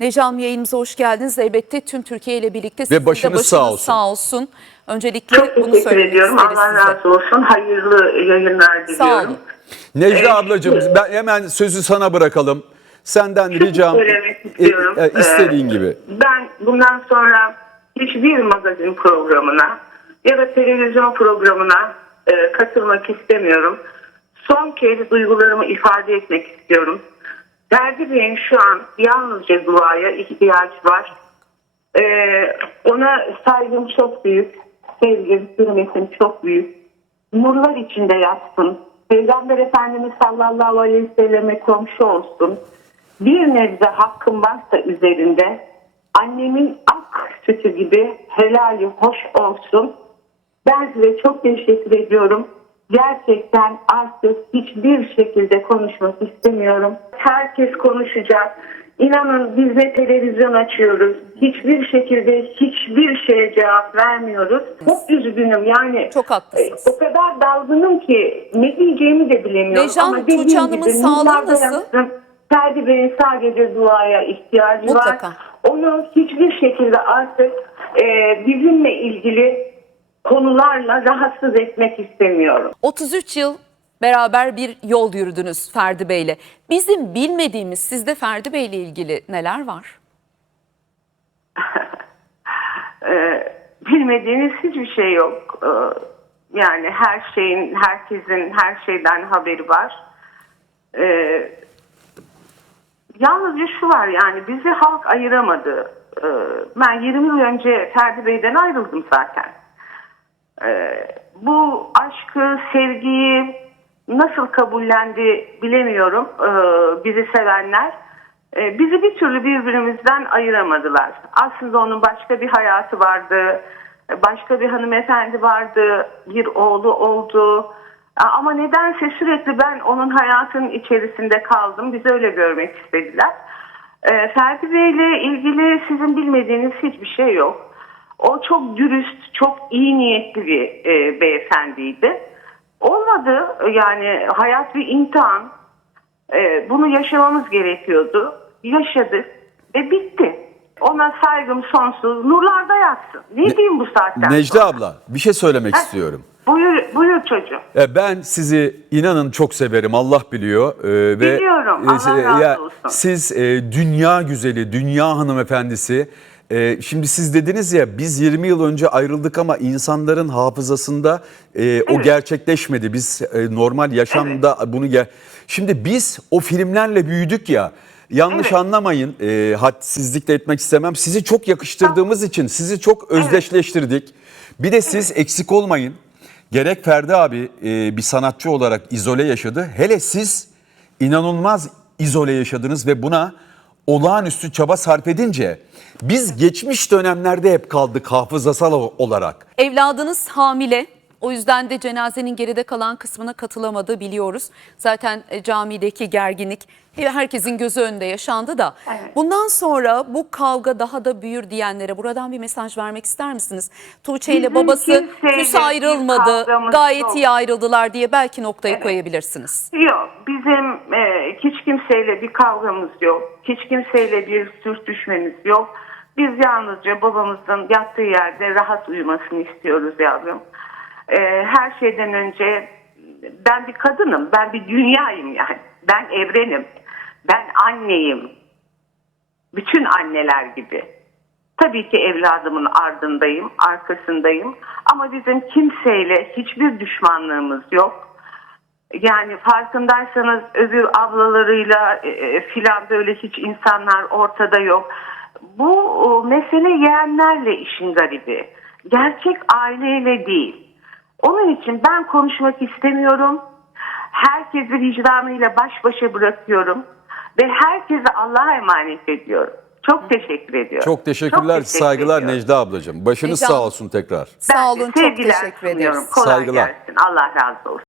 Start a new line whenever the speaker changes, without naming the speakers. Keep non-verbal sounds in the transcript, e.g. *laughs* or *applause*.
Necam yayınımıza hoş geldiniz. Elbette tüm Türkiye ile birlikte sizin de
başınız sağ olsun.
sağ olsun. Öncelikle
Çok
bunu
teşekkür
söylemek
ediyorum. Allah
size.
razı olsun. Hayırlı yayınlar diliyorum.
Sağ olun.
Necla
Evet.
ablacığım ben hemen sözü sana bırakalım. Senden
Şunu
ricam
söylemek
e,
istiyorum.
e, istediğin
Ee,
gibi.
Ben bundan sonra hiçbir magazin programına ya da televizyon programına e, katılmak istemiyorum. Son kez duygularımı ifade etmek istiyorum. Ferdi Bey'in şu an yalnızca duaya ihtiyaç var. Ee, ona saygım çok büyük. Sevgim, hürmetim çok büyük. Nurlar içinde yatsın. Peygamber Efendimiz sallallahu aleyhi ve selleme komşu olsun. Bir nebze hakkım varsa üzerinde annemin ak sütü gibi helali hoş olsun. Ben size çok teşekkür ediyorum. Gerçekten artık hiçbir şekilde konuşmak istemiyorum. Herkes konuşacak. İnanın biz ne televizyon açıyoruz. Hiçbir şekilde hiçbir şeye cevap vermiyoruz. Çok üzgünüm yani.
Çok haklısınız.
e, O kadar dalgınım ki ne diyeceğimi de bilemiyorum.
Necla
Ama dediğim
Tuğçe Hanım'ın
gibi
sağlığı nasıl?
yatsın. Ferdi Bey'in sadece duaya ihtiyacı
Mutlaka.
var. Onu hiçbir şekilde artık e, bizimle ilgili konularla rahatsız etmek istemiyorum.
33 yıl beraber bir yol yürüdünüz Ferdi Bey'le. Bizim bilmediğimiz sizde Ferdi Bey'le ilgili neler var? *laughs*
Ee, bilmediğiniz hiçbir şey yok. Ee, yani her şeyin, herkesin her şeyden haberi var. Ee, yalnızca şu var yani bizi halk ayıramadı. Ee, ben 20 yıl önce Ferdi Bey'den ayrıldım zaten. Ee, bu aşkı, sevgiyi nasıl kabullendi bilemiyorum ee, bizi sevenler. Ee, bizi bir türlü birbirimizden ayıramadılar. Aslında onun başka bir hayatı vardı, başka bir hanımefendi vardı, bir oğlu oldu. Ama nedense sürekli ben onun hayatının içerisinde kaldım. Bizi öyle görmek istediler. Ferdi Bey'le ilgili sizin bilmediğiniz hiçbir şey yok. O çok dürüst, çok iyi niyetli bir e, beyefendiydi. Olmadı yani hayat bir imtihan. E, bunu yaşamamız gerekiyordu. Yaşadık ve bitti. Ona saygım sonsuz. Nurlarda yatsın. Ne, diyeyim bu saatten
Necla
sonra?
abla bir şey söylemek
Heh,
istiyorum.
Buyur, buyur çocuğum.
E, Ben sizi inanın çok severim Allah biliyor e, ve
Biliyorum,
e,
Allah
e,
razı olsun.
siz e, dünya güzeli, dünya hanımefendisi. E, şimdi siz dediniz ya biz 20 yıl önce ayrıldık ama insanların hafızasında e, o
Evet.
gerçekleşmedi. Biz e, normal yaşamda bunu ger Şimdi biz o filmlerle büyüdük ya. Yanlış
Evet.
anlamayın, e, hadsizlik de etmek istemem. Sizi çok yakıştırdığımız için sizi çok özdeşleştirdik. Bir de siz eksik olmayın. Gerek Ferdi abi e, bir sanatçı olarak izole yaşadı. Hele siz inanılmaz izole yaşadınız ve buna olağanüstü çaba sarf edince biz geçmiş dönemlerde hep kaldık hafızasal olarak.
Evladınız hamile. O yüzden de cenazenin geride kalan kısmına katılamadığı biliyoruz. Zaten e, camideki gerginlik he- herkesin gözü önünde yaşandı da.
Evet.
Bundan sonra bu kavga daha da büyür diyenlere buradan bir mesaj vermek ister misiniz? Tuğçe ile babası küs ayrılmadı, gayet
yok.
iyi ayrıldılar diye belki noktayı
Evet.
koyabilirsiniz.
Yok bizim e, hiç kimseyle bir kavgamız yok. Hiç kimseyle bir sürtüşmemiz yok. Biz yalnızca babamızın yattığı yerde rahat uyumasını istiyoruz yavrum. E, her şeyden önce ben bir kadınım. Ben bir dünyayım yani. Ben evrenim. Ben anneyim. Bütün anneler gibi. Tabii ki evladımın ardındayım, arkasındayım. Ama bizim kimseyle hiçbir düşmanlığımız yok. Yani farkındaysanız öbür ablalarıyla e, e, filan böyle hiç insanlar ortada yok. Bu o, mesele yeğenlerle işin garibi. Gerçek aileyle değil. Onun için ben konuşmak istemiyorum. Herkesi vicdanıyla baş başa bırakıyorum. Ve herkese Allah'a emanet ediyorum. Çok teşekkür ediyorum.
Çok teşekkürler,
teşekkür
saygılar
ediyorum.
Necla ablacığım. Başınız
Necla
sağ olsun tekrar.
Ben
Sağ olun, çok teşekkür ederiz.
Kolay
Saygılar.
gelsin. Allah razı olsun.